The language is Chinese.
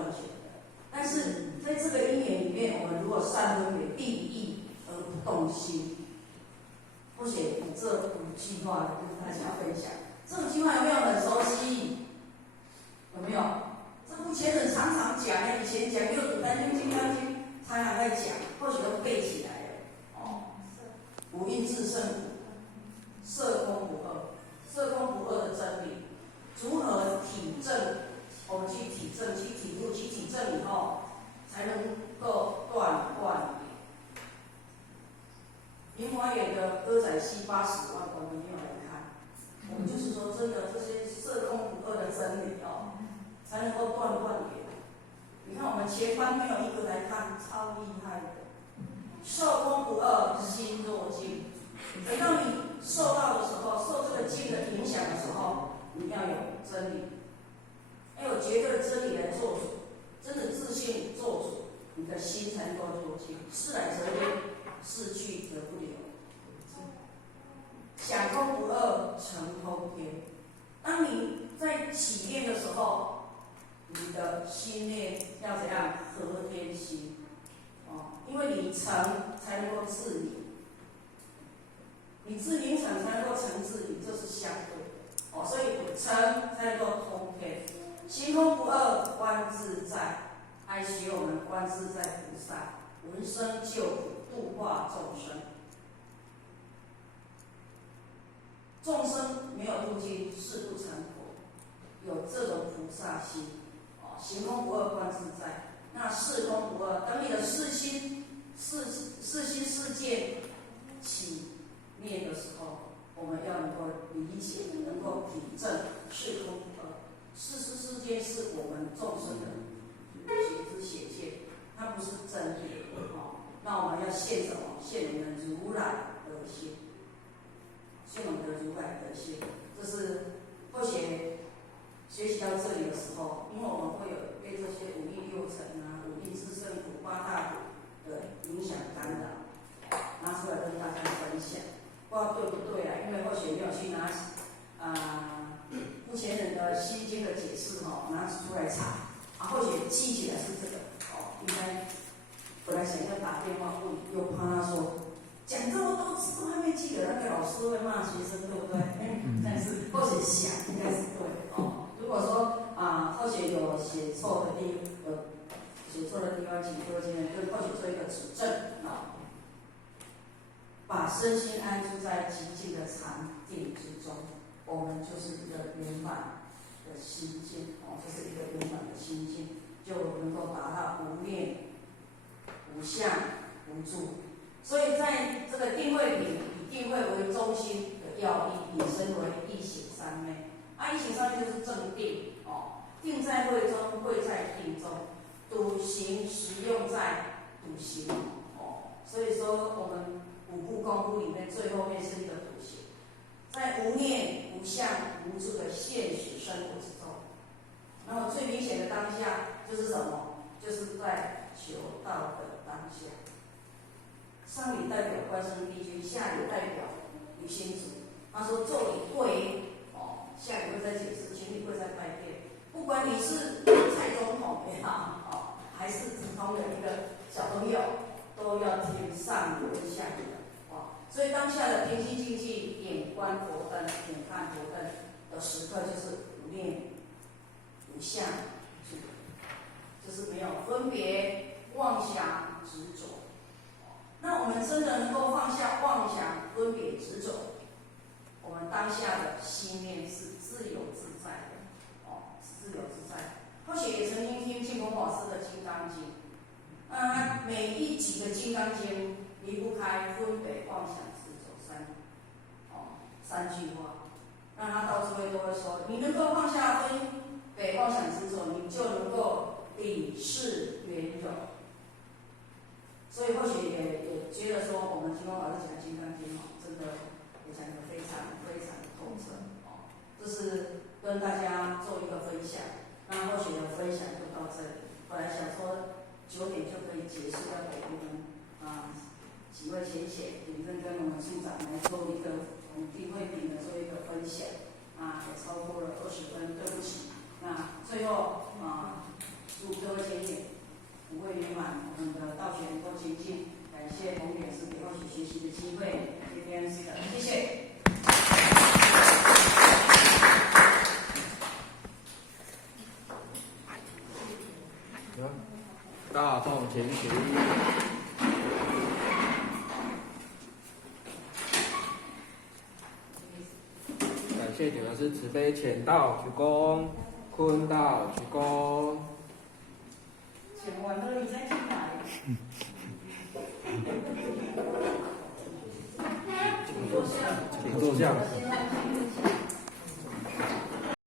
赚钱的。但是在这个因缘里面，我们如果善分别，利益而不动心。或许以这5句话来跟大家分享。这5句话有没有很熟悉？有没有？这部前人常常讲的，以前讲《六祖坛经》《金刚经》，常常在讲，或许都背起来了。哦，五蕴自胜苦，色空不二，色空不二的真理，如何体证？我们去体证，去体悟，去体证以后，才能够断妄言。明华园的歌仔戏80万，我们没有来看。我们就是说，真的这些色空不二的真理哦，才能够断妄言。你看我们前班没有一个来看，超厉害的。色空不二，心若镜。等到你受到的时候，受这个镜的影响的时候，你要有真理，要有绝对的真理来做主，真的自信做主，你的心才能够做镜。事来则灵，事去则不留。想空不二，成通天。当你在起念的时候，你的心念要怎样？合天心。因为你成才能够自明，你自明成才能够成自明，这是相对的。所以成才能够通天。心空不二，观自在。还学我们观自在菩萨，闻声救苦，度化众生。众生没有度尽，誓不成佛。有这种菩萨心，行空不二，观自在。那事空不二，等你的事心事件起灭的时候，我们要能够理解，能够体证事空不二。事件是我们众生的觉知显现，它不是真理。那我们要现什么？现我们的如来德性，现我们的如来德性。这是或许学习到这里的时候，因为我们会有被这些5蕴6尘啊、5蕴自胜苦、8大苦的影响干扰，拿出来跟大家分享，不知道对不对啊？因为或许没有去拿目前人的心经的解释拿出来查，或许记起来是这个应该本来想要打电话问，又怕他说讲这么多次都还没记得，那个老师会骂学生，对不对？但是或许想应该是对的如果说或许有写错的地方，请各位今天跟或许做一个指正把身心安住在极静的禅定之中，我们就是一个圆满的心境这是一个圆满的心境，就能够达到无念、无相、无住。所以在这个定慧品，以定慧为中心的要义，引申为一行三昧。一行三昧就是正定定在慧中，慧在定中，笃行实用在笃行所以说我们5部功夫里面最后面是一个笃行，在无念、无相、无住的现实生活之中。那么最明显的当下就是什么？就是在求道的当下。上礼代表关圣帝君，下礼代表女心主。他说坐礼跪下礼会再解释，请你跪在拜殿。不管你是蔡总统也好还是普通的一个小朋友，都要听上礼跟下礼所以当下的平心静气，眼观佛灯，眼看佛灯的时刻，就是无念、无相、无住，就是没有分别、妄想、执着。那我们真的能够放下妄想、分别、执着，我们当下的心念是自由自在的是自由自在。或许也曾经听净空法师的《金刚经》，每一集的《金刚经》离不开分别、妄想、执着三句话。那他到最后都会说，你能够放下分别、妄想、执着，你就能够理事圆融。所以或许也觉得说，我们净空法师讲《金刚经》真的也讲得非常非常的透彻这是跟大家做一个分享。那或许的分享就到这里。本来想说9点就可以结束，要给我们几位浅显领正跟我们处长来做一个我们定慧品的做一个分享也超过了20分，对不起。那最后祝各位前辈福慧圆满，我们的道学多精进。感谢同学是给后续学习的机会，这边是的，谢谢。大众前行。感谢九个是慈悲浅道鞠躬，坤道鞠躬。讲完了你再进来。请坐下。请坐下。